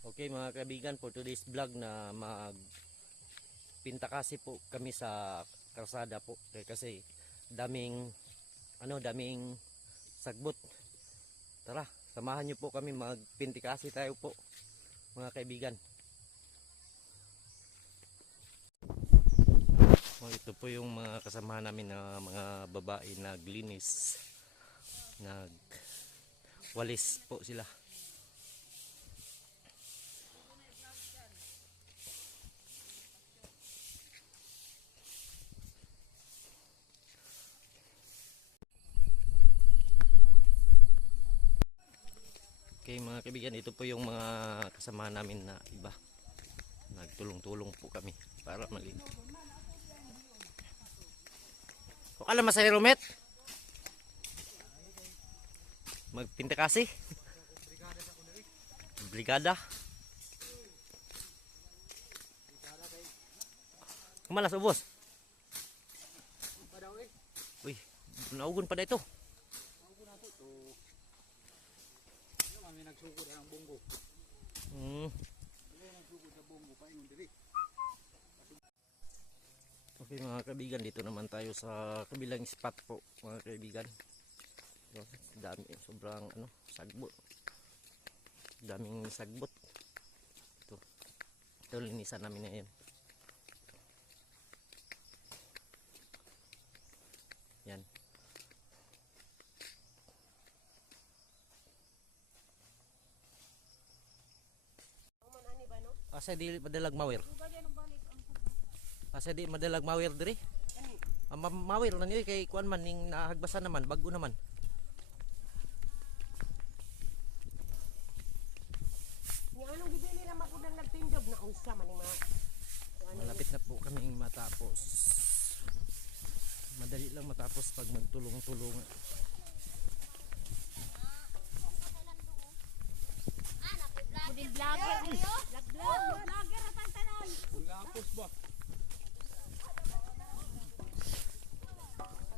Okay mga kaibigan, for today's vlog na magpinta kasi po kami sa kalsada po kasi daming daming sagbot. Tara, samahan niyo po kami, magpinti kasi tayo po mga kaibigan. Ito po yung mga kasamahan namin na mga babae naglinis, nagwalis po sila. Okay mga kaibigan, ito po yung mga kasama namin na iba. Nagtulong-tulong po kami para maligo. O alam masaya Romet? Magpinta kasi? Brigada. Kumalas ubos? Uy, naugon pa na ito. Nagsugod ang bunggo. Nagsugod sa bunggo pa ingon diri. Okay mga kaibigan, dito naman tayo sa kabilang spot po mga kaibigan. Dami, sobrang sagbot. Daming sagbot. Ito linisan namin na yan. Yan. Asa di madalag mawir? Asa di madalag mawir diri? Mawir na niyo kay kuan man ning nahagbasan naman, bago naman. Ni anong gibili ra mapudang nagtindog na unsa man mga. Malapit na po kaming matapos. Madali lang matapos pag magtulong-tulong. Pudin vlogger niyo? Vlogger ra tantanon. Lapos ba?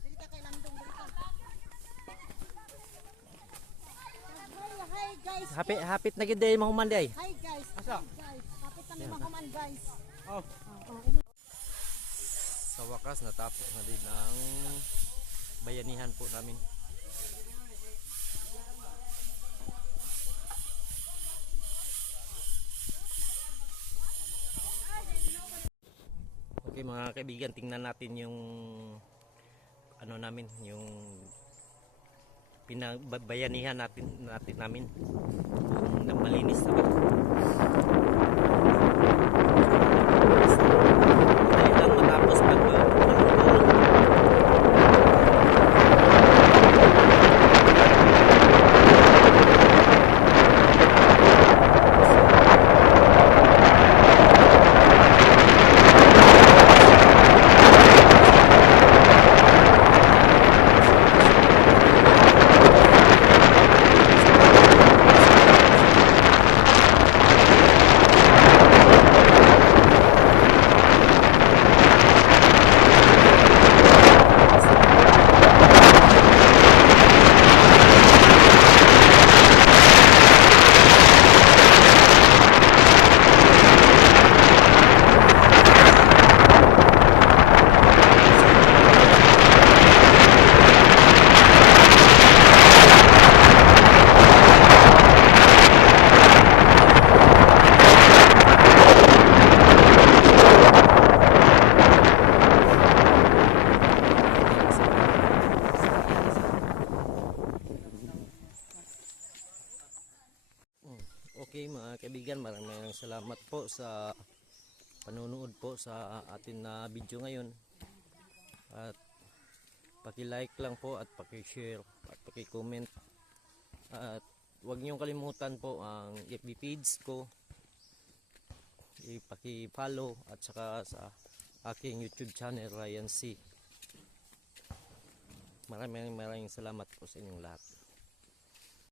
Dito kay landong dito. Hi guys. Hapit na gid day mahuman day. Hi guys. Asa? Guys, kapit kami mahuman guys. Oh. Sa wakas natapos na din ang bayanihan po namin. Okay mga kaibigan, tingnan natin yung namin, yung pinabayanihan natin namin. Kung malinis na ba. Dahil lang matapos pag okay mga kaibigan, maraming salamat po sa panonood po sa atin na video ngayon. At paki-like lang po at paki-share at paki-comment. At huwag niyong kalimutan po ang FB page ko. Paki-follow at saka sa aking YouTube channel Ryan C. Maraming salamat po sa inyong lahat.